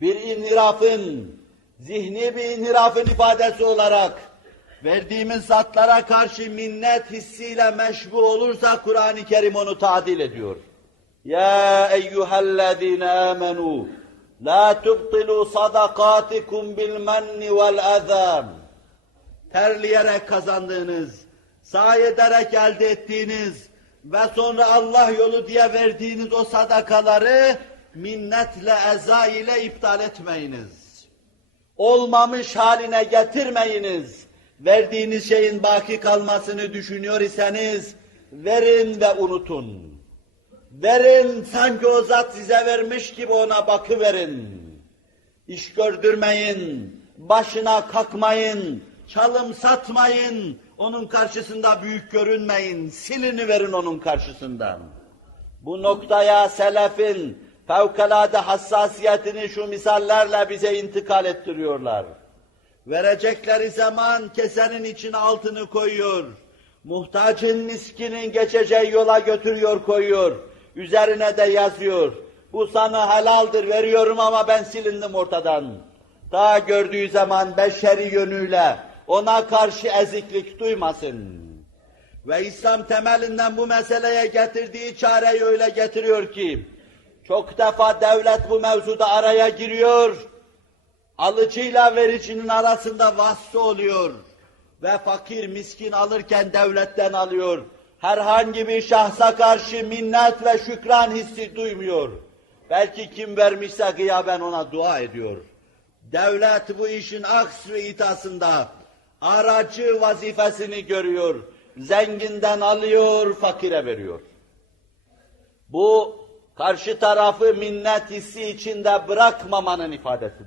bir inhirafın, zihni bir inhirafın ifadesi olarak verdiğimiz zatlara karşı minnet hissiyle meşbu olursa Kur'an-ı Kerim onu tadil ediyor. Ya eyyühellezine amenu la tubtilu sadakatikum bil menni vel azam terleyerek kazandığınız, sahi ederek elde ettiğiniz ve sonra Allah yolu diye verdiğiniz o sadakaları minnetle, eza ile iptal etmeyiniz. Olmamış haline getirmeyiniz. Verdiğiniz şeyin baki kalmasını düşünüyor iseniz verin ve unutun. Verin sanki o zat size vermiş gibi ona bakıverin. İş gördürmeyin, başına kalkmayın, çalım satmayın, onun karşısında büyük görünmeyin, silini verin onun karşısından. Bu noktaya selefin fevkalade hassasiyetini şu misallerle bize intikal ettiriyorlar. Verecekleri zaman kesenin içine altını koyuyor. Muhtacın miskinin geçeceği yola götürüyor koyuyor. Üzerine de yazıyor. Bu sana helaldir veriyorum ama ben silindim ortadan. Daha gördüğü zaman beşeri yönüyle ona karşı eziklik duymasın. Ve İslam temelinden bu meseleye getirdiği çareyi öyle getiriyor ki, çok defa devlet bu mevzuda araya giriyor, alıcıyla vericinin arasında vasıta oluyor ve fakir miskin alırken devletten alıyor. Herhangi bir şahsa karşı minnet ve şükran hissi duymuyor. Belki kim vermişse gıyaben ona dua ediyor. Devlet bu işin aks ve itasında aracı vazifesini görüyor. Zenginden alıyor, fakire veriyor. Bu karşı tarafı minnet hissi içinde bırakmamanın ifadesidir.